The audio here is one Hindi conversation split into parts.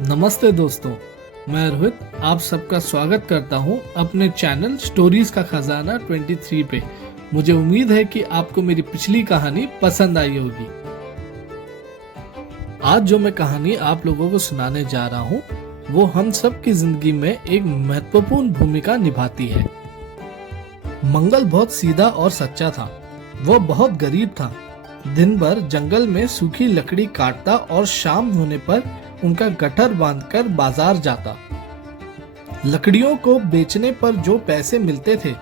नमस्ते दोस्तों, मैं रोहित आप सबका स्वागत करता हूं अपने चैनल स्टोरीज का खजाना 23 पे। मुझे उम्मीद है कि आपको मेरी पिछली कहानी पसंद आई होगी। आज जो मैं कहानी आप लोगों को सुनाने जा रहा हूं, वो हम सब की जिंदगी में एक महत्वपूर्ण भूमिका निभाती है। मंगल बहुत सीधा और सच्चा था। वो बहुत गरीब था। दिन भर जंगल में सूखी लकड़ी काटता और शाम होने पर उनका गट्ठर बांधकर बाजार जाता। लकड़ियों को बेचने पर जो पैसे मिलते थे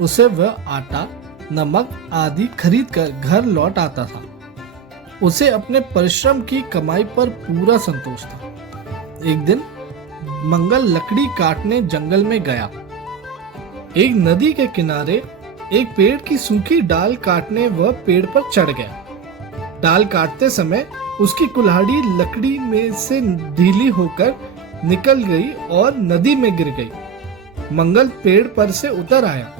उसे वह आटा, नमक आदि खरीद कर घर लौट आता था। उसे अपने परिश्रम की कमाई पर पूरा संतोष था। एक दिन मंगल लकड़ी काटने जंगल में गया। एक नदी के किनारे एक पेड़ की सूखी डाल काटने वह पेड़ पर चढ़ गया। डाल काटते समय उसकी कुल्हाड़ी लकड़ी में से ढीली होकर निकल गई और नदी में गिर गई। मंगल पेड़ पर से उतर आया।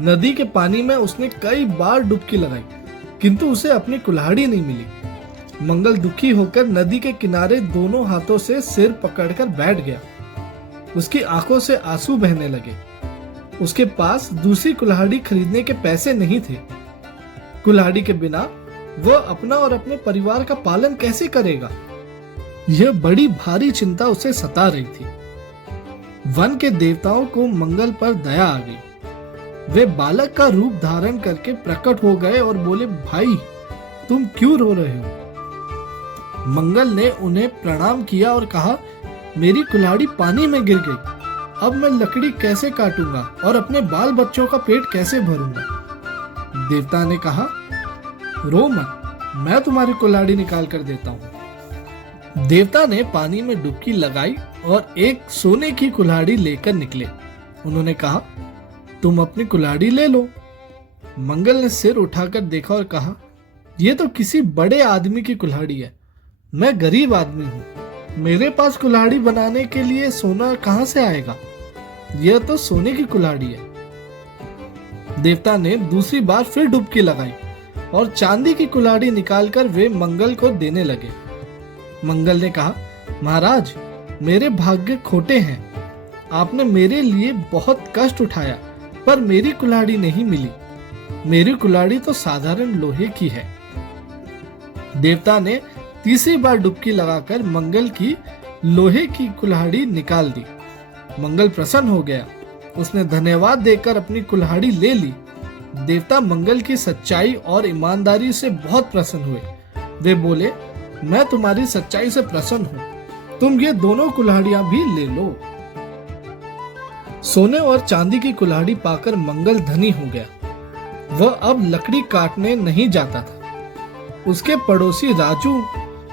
नदी के पानी में उसने कई बार डुबकी लगाई, किंतु उसे अपनी कुल्हाड़ी नहीं मिली। मंगल दुखी होकर नदी के किनारे दोनों हाथों से सिर पकड़कर बैठ गया। उसकी आंखों से आंसू बहने लगे। उसके पास दूसरी कुल्हाड़ी खरीदने के पैसे नहीं थे। कुल्हाड़ी के बिना वह अपना और अपने परिवार का पालन कैसे करेगा? यह बड़ी भारी चिंता उसे सता रही थी। वन के देवताओं को मंगल पर दया आ गई। वे बालक का रूप धारण करके प्रकट हो गए और बोले, भाई तुम क्यों रो रहे हो? मंगल ने उन्हें प्रणाम किया और कहा, मेरी कुल्हाड़ी पानी में गिर गई। अब मैं लकड़ी कैसे काटूंगा और अपने बाल बच्चों का पेट कैसे भरूंगा? देवता ने कहा, रो मत, मैं तुम्हारी कुल्हाड़ी निकाल कर देता हूँ। देवता ने पानी में डुबकी लगाई और एक सोने की कुल्हाड़ी लेकर निकले। उन्होंने कहा, तुम अपनी कुल्हाड़ी ले लो। मंगल ने सिर उठाकर देखा और कहा, यह तो किसी बड़े आदमी की कुल्हाड़ी है। मैं गरीब आदमी हूँ। मेरे पास कुल्हाड़ी बनाने के लिए सोना कहाँ से आएगा? यह तो सोने की कुल्हाड़ी है। देवता ने दूसरी बार फिर डुबकी लगाई और चांदी की कुल्हाड़ी निकालकर वे मंगल को देने लगे। मंगल ने कहा, महाराज मेरे भाग्य खोटे हैं। आपने मेरे लिए बहुत कष्ट उठाया पर मेरी कुल्हाड़ी नहीं मिली। मेरी कुल्हाड़ी तो साधारण लोहे की है। देवता ने तीसरी बार डुबकी लगाकर मंगल की लोहे की कुल्हाड़ी निकाल दी। मंगल प्रसन्न हो गया। उसने धन्यवाद देकर अपनी कुल्हाड़ी ले ली। देवता मंगल की सच्चाई और ईमानदारी से बहुत प्रसन्न हुए। वे बोले, मैं तुम्हारी सच्चाई से प्रसन्न हूँ। तुम ये दोनों कुल्हाड़ियां भी ले लो। सोने और चांदी की कुल्हाड़ी पाकर मंगल धनी हो गया। वह अब लकड़ी काटने नहीं जाता था। उसके पड़ोसी राजू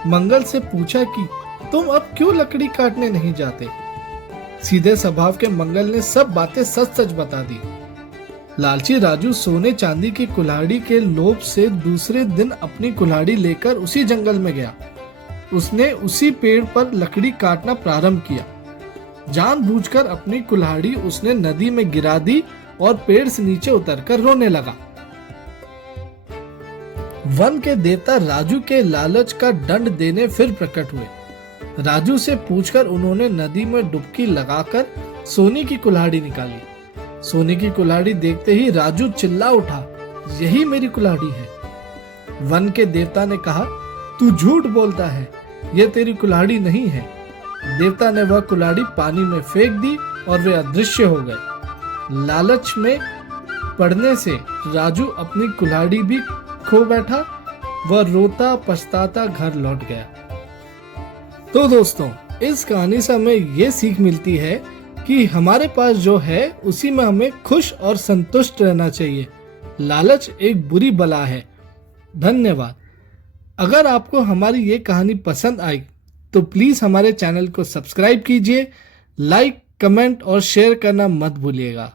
मंगल से पूछा कि तुम अब क्यों लकड़ी काटने नहीं जाते? सीधे स्वभाव के मंगल ने सब बातें सच सच बता दी। लालची राजू सोने चांदी की कुल्हाड़ी के लोभ से दूसरे दिन अपनी कुल्हाड़ी लेकर उसी जंगल में गया। उसने उसी पेड़ पर लकड़ी काटना प्रारंभ किया। जानबूझकर अपनी कुल्हाड़ी उसने नदी में गिरा दी और पेड़ से नीचे उतरकर रोने लगा। वन के देवता राजू के लालच का दंड देने फिर प्रकट हुए। राजू से पूछकर उन्होंने नदी में डुबकी लगाकर सोने की कुल्हाड़ी निकाली। सोने की कुल्हाड़ी देखते ही राजू चिल्ला उठा, यही मेरी कुल्हाड़ी है। वन के देवता ने कहा, तू झूठ बोलता है, यह तेरी कुल्हाड़ी नहीं है। देवता ने वह कुल्हाड़ी पानी में फेंक दी और वे अदृश्य हो गए। लालच में पड़ने से राजू अपनी कुल्हाड़ी भी खो बैठा। वह रोता पछताता घर लौट गया। तो दोस्तों, इस कहानी से हमें ये सीख मिलती है कि हमारे पास जो है उसी में हमें खुश और संतुष्ट रहना चाहिए। लालच एक बुरी बला है। धन्यवाद। अगर आपको हमारी ये कहानी पसंद आई तो प्लीज हमारे चैनल को सब्सक्राइब कीजिए, लाइक, कमेंट और शेयर करना मत भूलिएगा।